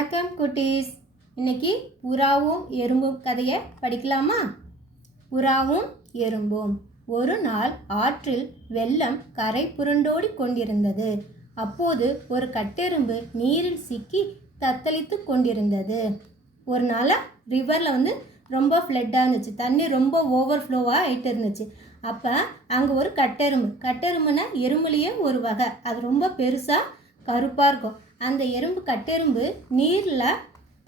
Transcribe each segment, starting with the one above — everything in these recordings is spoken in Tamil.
வணக்கம் குட்டீஸ். இன்னைக்கு புறாவும் எறும்பும் கதையை படிக்கலாமா? புறாவும் எறும்பும். ஒரு நாள் ஆற்றில் வெள்ளம் கரை புரண்டோடி கொண்டிருந்தது. அப்போது ஒரு கட்டெரும்பு நீரில் சிக்கி தத்தளித்து கொண்டிருந்தது. ஒரு நாளாக ரிவரில் வந்து ரொம்ப ஃப்ளட்டாக இருந்துச்சு. தண்ணி ரொம்ப ஓவர் ஃப்ளோவாக ஆகிட்டு இருந்துச்சு. அப்போ அங்கே ஒரு கட்டெரும்பு. கட்டெரும்புனா எறும்புலேயே ஒரு வகை. அது ரொம்ப பெருசாக கருப்பாக இருக்கும். அந்த எறும்பு கட்டெரும்பு நீரில்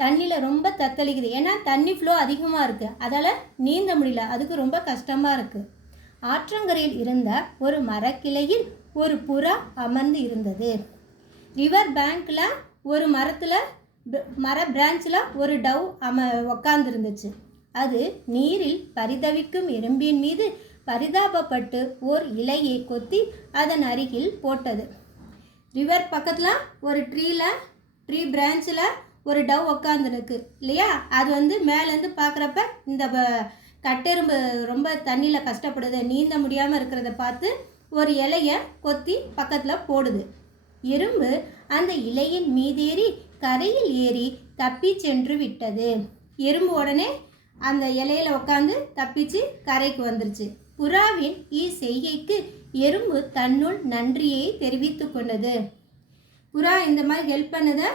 தண்ணியில் ரொம்ப தத்தளிக்குது. ஏன்னா தண்ணி ஃப்ளோ அதிகமாக இருக்குது அதால் நீந்த முடியல. அதுக்கு ரொம்ப கஷ்டமாக இருக்குது ஆற்றங்கரையில் இருந்த ஒரு மரக்கிளையில் ஒரு புறா அமர்ந்து இருந்தது. ரிவர் பேங்க்கில் ஒரு மரத்தில் மர பிரான்ச்சில் ஒரு டவ் அம உக்காந்துருந்துச்சு. அது நீரில் பரிதவிக்கும் எறும்பின் மீது பரிதாபப்பட்டு ஓர் இலையை கொத்தி அதன் அருகில் போட்டது. ரிவர் பக்கத்தில் ஒரு ட்ரீயில் ட்ரீ பிரான்ச்சில் ஒரு டவ் உக்காந்துருக்கு இல்லையா? அது வந்து மேலேருந்து பார்க்குறப்ப இந்த கட்டெரும்பு ரொம்ப தண்ணியில் கஷ்டப்படுது நீந்த முடியாமல் இருக்கிறத பார்த்து ஒரு இலையை கொத்தி பக்கத்தில் போடுது. எறும்பு அந்த இலையின் மீதேறி கரையில் ஏறி தப்பி சென்று விட்டது. எறும்பு உடனே அந்த இலையில உட்காந்து தப்பிச்சு கரைக்கு வந்துருச்சு. புறாவின் ஈ செய்கைக்கு எறும்பு தன்னுள் நன்றியை தெரிவித்து கொண்டது. புறா இந்த மாதிரி ஹெல்ப் பண்ணதை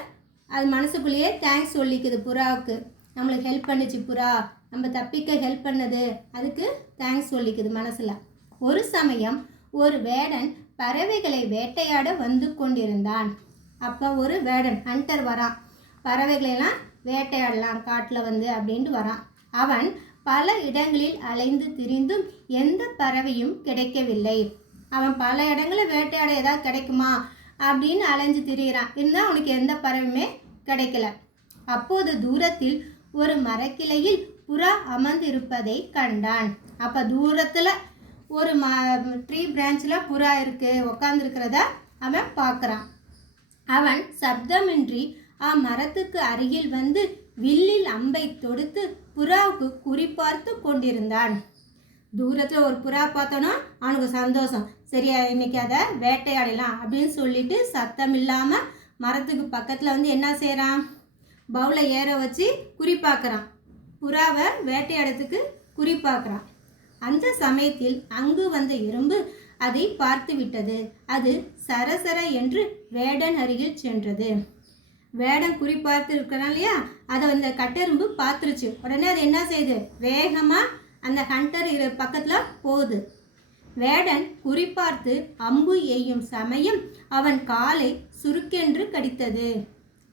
அது மனசுக்குள்ளேயே தேங்க்ஸ் சொல்லிக்குது புறாவுக்கு. நம்மளுக்கு ஹெல்ப் பண்ணுச்சு புறா. நம்ம தப்பிக்க ஹெல்ப் பண்ணது. அதுக்கு தேங்க்ஸ் சொல்லிக்குது மனசில். ஒரு சமயம் ஒரு வேடன் பறவைகளை வேட்டையாட வந்து கொண்டிருந்தான். அப்போ ஒரு வேடன் ஹண்டர் வரான். பறவைகளெல்லாம் வேட்டையாடலாம் காட்டில் வந்து அப்படின்ட்டு வரான். அவன் பல இடங்களில் அலைந்து திரிந்தும் எந்த பறவையும் கிடைக்கவில்லை. அவன் பல இடங்களில் வேட்டையாட ஏதாவது கிடைக்குமா? அப்படின்னு அலைஞ்சு திரியிறான். இருந்தால் அவனுக்கு எந்த பறவையுமே கிடைக்கல. அப்போது தூரத்தில் ஒரு மரக்கிளையில் புறா அமர்ந்திருப்பதை கண்டான். அப்போ தூரத்தில் ஒரு ம ட்ரீ பிரான்ச்சில் புறா இருக்குது உக்காந்துருக்கிறத அவன் பார்க்குறான் அவன் சப்தமின்றி அம்மரத்துக்கு அருகில் வந்து வில்லில் அம்பை தொடுத்து புறாவுக்கு குறிப்பார்த்து கொண்டிருந்தான். தூரத்தில் ஒரு புறா பார்த்தோன்னா அவனுக்கு சந்தோஷம். சரியா இன்னைக்கு அதை வேட்டையாடலாம் அப்படின்னு சொல்லிட்டு சத்தம் இல்லாமல் மரத்துக்கு பக்கத்தில் வந்து என்ன செய்கிறான் பவுலை ஏற வச்சு குறிப்பாக்குறான் புறாவை வேட்டையாடத்துக்கு குறிப்பாக்குறான் அந்த சமயத்தில் அங்கு வந்த எறும்பு அதை பார்த்து விட்டது. அது சரசர என்று வேடன் அருகில் சென்றது. வேடன் குறி பார்த்து இருக்கிறான் இல்லையா? அதை அந்த கட்டெரும்பு பார்த்துருச்சு. உடனே அது என்ன செய்யுது வேகமாக அந்த ஹண்டர் பக்கத்தில் போகுது. வேடன் குறிப்பார்த்து அம்பு எய்யும் சமயம் அவன் காலை சுருக்கென்று கடித்தது.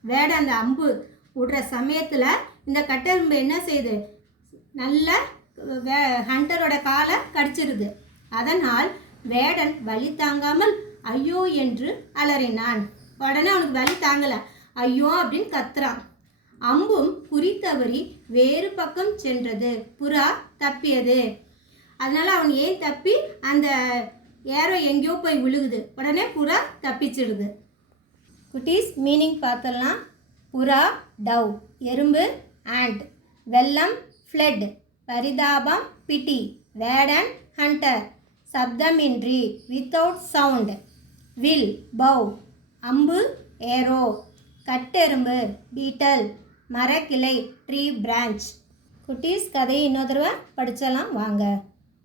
வேடன் அந்த அம்பு விடுற சமயத்தில் இந்த கட்டெரும்பு என்ன செய்யுது நல்ல வே ஹண்டரோட காலை கடிச்சிருது. அதனால் வேடன் வலி தாங்காமல் ஐயோ என்று அலறினான். உடனே அவனுக்கு வலி தாங்கலை. ஐயோ அப்படின்னு கத்துறான். அம்பும் குறி தவறி வேறு பக்கம் சென்றது. புறா தப்பியது. அதனால் அவன் ஏன் தப்பி? அந்த ஏரோ எங்கேயோ போய் விழுகுது. உடனே புறா தப்பிச்சிடுது. குட்டீஸ் மீனிங் பார்த்தலாம் புறா டவ். எறும்பு ஆண்ட். வெள்ளம் ஃப்ளட். பரிதாபம் பிட்டி வேடன் ஹண்டர். சப்தமின்றி. வித்தவுட் சவுண்ட் வில் பவ் அம்பு ஏரோ. கட்டெரும்பு பீட்டல் மரக்கிளை ட்ரீ பிரான்ச் குட்டீஸ் கதையை இன்னொரு தடவை படிச்சலாம் வாங்க.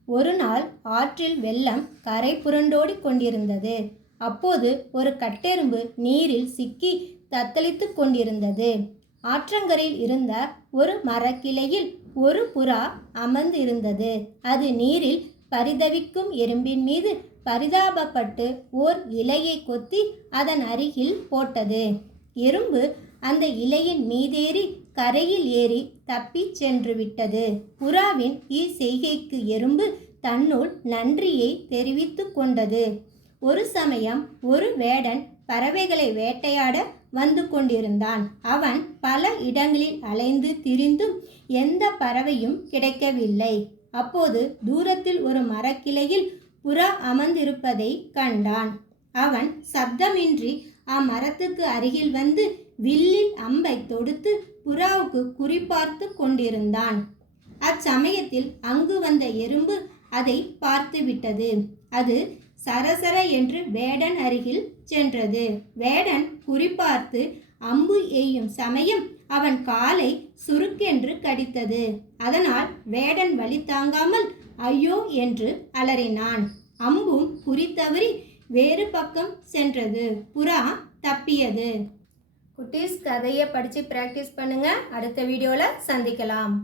ஒரு நாள் ஆற்றில் வெள்ளம் கரை புரண்டோடி கொண்டிருந்தது. அப்போது ஒரு கட்டெரும்பு நீரில் சிக்கி தத்தளித்து கொண்டிருந்தது. ஆற்றங்கரையில் இருந்த ஒரு மரக்கிளையில் ஒரு புறா அமர்ந்து இருந்தது அது நீரில் பரிதவிக்கும் எறும்பின் மீது பரிதாபப்பட்டு ஓர் இலையை கொத்தி அதன் அருகில் போட்டது. எறும்பு அந்த இலையின் மீதேறி கரையில் ஏறி தப்பிச் சென்று விட்டது புறாவின் இசெய்கைக்கு எறும்பு தன்னுள் நன்றியை தெரிவித்து கொண்டது. ஒரு சமயம் ஒரு வேடன் பறவைகளை வேட்டையாட வந்து கொண்டிருந்தான். அவன் பல இடங்களில் அலைந்து திரிந்தும் எந்த பறவையும் கிடைக்கவில்லை. அப்போது தூரத்தில் ஒரு மரக்கிளையில் புறா அமர்ந்திருப்பதை கண்டான். அவன் சப்தமின்றி அம்மரத்துக்கு அருகில் வந்து வில்லில் அம்பை தொடுத்து புறாவுக்கு குறிப்பார்த்து கொண்டிருந்தான். அச்சமயத்தில் அங்கு வந்த எறும்பு அதை பார்த்து விட்டது. அது சரசர என்று வேடன் அருகில் சென்றது. வேடன் குறிப்பார்த்து அம்பு எய்யும் சமயம் அவன் காலை சுருக்கென்று கடித்தது. அதனால் வேடன் வழி தாங்காமல் ஐயோ என்று அலறினான். அம்பும் குறித்தவறி வேறு பக்கம் சென்றது. புறா தப்பியது. குட்டீஸ் கதையை படித்து ப்ராக்டிஸ் பண்ணுங்கள் அடுத்த வீடியோவில் சந்திக்கலாம்.